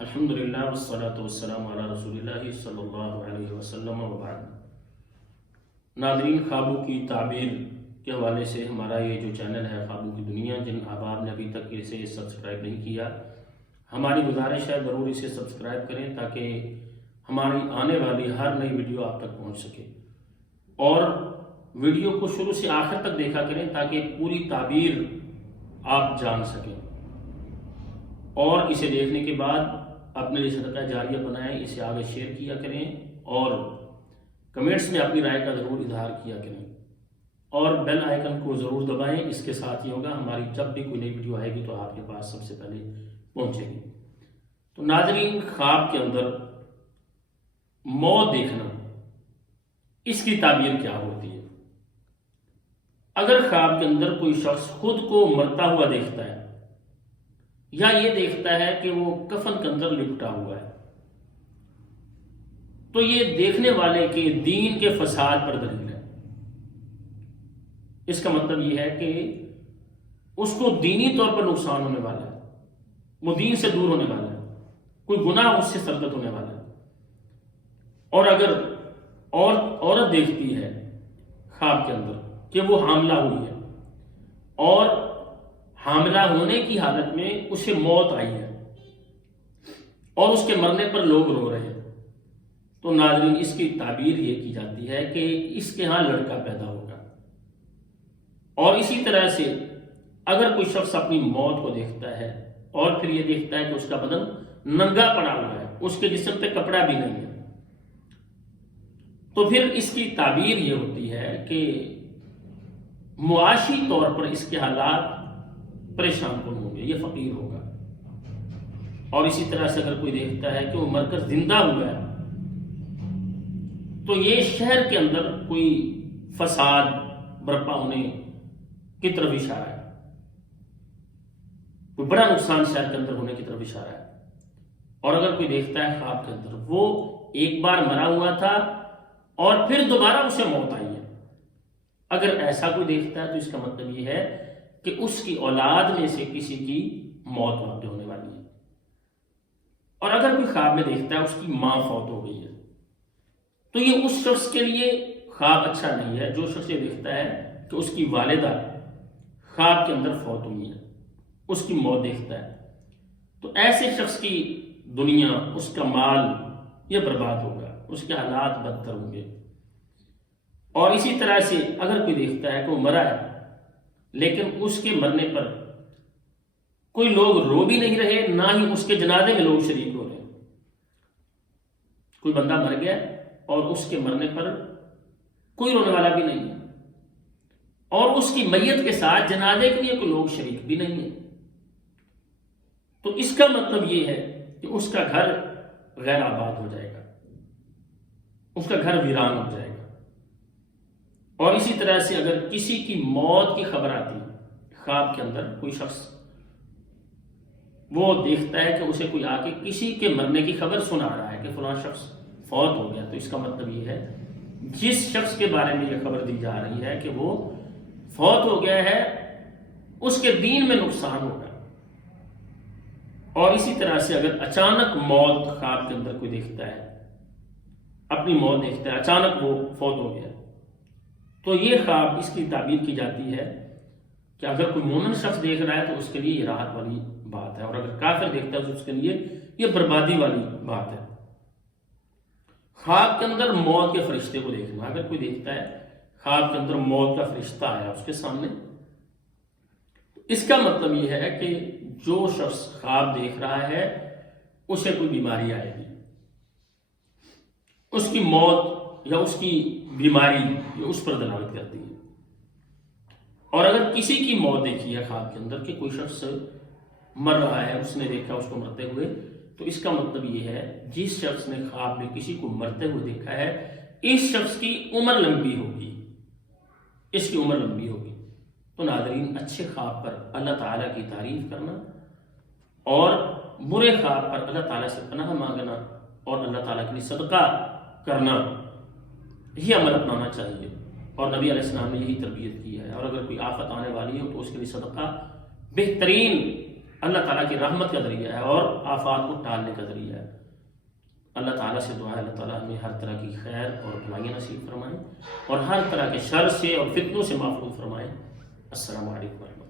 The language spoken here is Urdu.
الحمدللہ والصلاة والسلام علی رسول اللہ صلی اللہ علیہ وسلم وبعد۔ ناظرین، خوابوں کی تعبیر کے حوالے سے ہمارا یہ جو چینل ہے خوابوں کی دنیا، جن احباب نے ابھی تک اسے سبسکرائب نہیں کیا، ہماری گزارش ہے ضرور اسے سبسکرائب کریں تاکہ ہماری آنے والی ہر نئی ویڈیو آپ تک پہنچ سکے، اور ویڈیو کو شروع سے آخر تک دیکھا کریں تاکہ پوری تعبیر آپ جان سکیں، اور اسے دیکھنے کے بعد اپنے لیے صدقہ جاریہ بنائیں، اسے آگے شیئر کیا کریں اور کمنٹس میں اپنی رائے کا ضرور اظہار کیا کریں، اور بیل آئیکن کو ضرور دبائیں۔ اس کے ساتھ یہ ہوگا ہماری جب بھی کوئی نئی ویڈیو آئے گی تو آپ کے پاس سب سے پہلے پہنچے گی۔ تو ناظرین، خواب کے اندر موت دیکھنا، اس کی تعبیر کیا ہوتی ہے؟ اگر خواب کے اندر کوئی شخص خود کو مرتا ہوا دیکھتا ہے یا یہ دیکھتا ہے کہ وہ کفن کے اندر لپٹا ہوا ہے، تو یہ دیکھنے والے کے دین کے فساد پر دلیل ہے۔ اس کا مطلب یہ ہے کہ اس کو دینی طور پر نقصان ہونے والا ہے، وہ دین سے دور ہونے والا ہے، کوئی گناہ اس سے سرزد ہونے والا ہے۔ اور اگر عورت دیکھتی ہے خواب کے اندر کہ وہ حاملہ ہوئی ہے اور حاملہ ہونے کی حالت میں اسے موت آئی ہے اور اس کے مرنے پر لوگ رو رہے ہیں، تو ناظرین اس کی تعبیر یہ کی جاتی ہے کہ اس کے ہاں لڑکا پیدا ہوگا۔ اور اسی طرح سے اگر کوئی شخص اپنی موت کو دیکھتا ہے اور پھر یہ دیکھتا ہے کہ اس کا بدن ننگا پڑا ہوا ہے، اس کے جسم پہ کپڑا بھی نہیں ہے، تو پھر اس کی تعبیر یہ ہوتی ہے کہ معاشی طور پر اس کے حالات پریشان کن ہوں گے، یہ فقیر ہوگا۔ اور اسی طرح سے اگر کوئی دیکھتا ہے کہ وہ مر کر زندہ ہوا ہے، تو یہ شہر کے اندر کوئی فساد برپا ہونے کی طرف اشارہ ہے، کوئی بڑا نقصان شہر کے اندر ہونے کی طرف اشارہ ہے۔ اور اگر کوئی دیکھتا ہے خواب کے اندر وہ ایک بار مرا ہوا تھا اور پھر دوبارہ اسے موت آئی ہے، اگر ایسا کوئی دیکھتا ہے تو اس کا مطلب یہ ہے کہ اس کی اولاد میں سے کسی کی موت واقع ہونے والی ہے۔ اور اگر کوئی خواب میں دیکھتا ہے اس کی ماں فوت ہو گئی ہے، تو یہ اس شخص کے لیے خواب اچھا نہیں ہے۔ جو شخص یہ دیکھتا ہے کہ اس کی والدہ خواب کے اندر فوت ہوئی ہے، اس کی موت دیکھتا ہے، تو ایسے شخص کی دنیا، اس کا مال یہ برباد ہوگا، اس کے حالات بدتر ہوں گے۔ اور اسی طرح سے اگر کوئی دیکھتا ہے کہ وہ مرا ہے لیکن اس کے مرنے پر کوئی لوگ رو بھی نہیں رہے، نہ ہی اس کے جنازے میں لوگ شریک ہو رہے ہیں، کوئی بندہ مر گیا اور اس کے مرنے پر کوئی رونے والا بھی نہیں ہے، اور اس کی میت کے ساتھ جنازے کے لیے کوئی لوگ شریک بھی نہیں ہے، تو اس کا مطلب یہ ہے کہ اس کا گھر غیر آباد ہو جائے گا، اس کا گھر ویران ہو جائے گا۔ اور اسی طرح سے اگر کسی کی موت کی خبر آتی ہے خواب کے اندر، کوئی شخص وہ دیکھتا ہے کہ اسے کوئی آ کے کسی کے مرنے کی خبر سنا رہا ہے کہ فلاں شخص فوت ہو گیا، تو اس کا مطلب یہ ہے جس شخص کے بارے میں یہ خبر دی جا رہی ہے کہ وہ فوت ہو گیا ہے، اس کے دین میں نقصان ہوگا۔ اور اسی طرح سے اگر اچانک موت خواب کے اندر کوئی دیکھتا ہے، اپنی موت دیکھتا ہے، اچانک وہ فوت ہو گیا، تو یہ خواب اس کی تعبیر کی جاتی ہے کہ اگر کوئی مومن شخص دیکھ رہا ہے تو اس کے لیے یہ راحت والی بات ہے، اور اگر کافر دیکھتا ہے تو اس کے لیے یہ بربادی والی بات ہے۔ خواب کے اندر موت کے فرشتے کو دیکھنا، اگر کوئی دیکھتا ہے خواب کے اندر موت کا فرشتہ آیا اس کے سامنے، اس کا مطلب یہ ہے کہ جو شخص خواب دیکھ رہا ہے اسے کوئی بیماری آئے گی، اس کی موت یا اس کی بیماری یہ اس پر دلالت کرتی ہے۔ اور اگر کسی کی موت دیکھی ہے خواب کے اندر کہ کوئی شخص مر رہا ہے، اس نے دیکھا اس کو مرتے ہوئے، تو اس کا مطلب یہ ہے جس شخص نے خواب میں کسی کو مرتے ہوئے دیکھا ہے اس شخص کی عمر لمبی ہوگی، اس کی عمر لمبی ہوگی۔ تو ناظرین، اچھے خواب پر اللہ تعالیٰ کی تعریف کرنا اور برے خواب پر اللہ تعالیٰ سے پناہ مانگنا اور اللہ تعالیٰ کے لیے صدقہ کرنا، یہ عمل اپنانا چاہیے، اور نبی علیہ السلام نے یہی تربیت کی ہے۔ اور اگر کوئی آفت آنے والی ہو تو اس کے لیے صدقہ بہترین اللہ تعالیٰ کی رحمت کا ذریعہ ہے اور آفات کو ٹالنے کا ذریعہ ہے۔ اللہ تعالیٰ سے دعا ہے اللہ تعالیٰ ہمیں ہر طرح کی خیر اور بھلائیاں نصیب فرمائیں اور ہر طرح کے شر سے اور فتنوں سے محفوظ فرمائیں۔ السلام علیکم ورحمۃ اللہ۔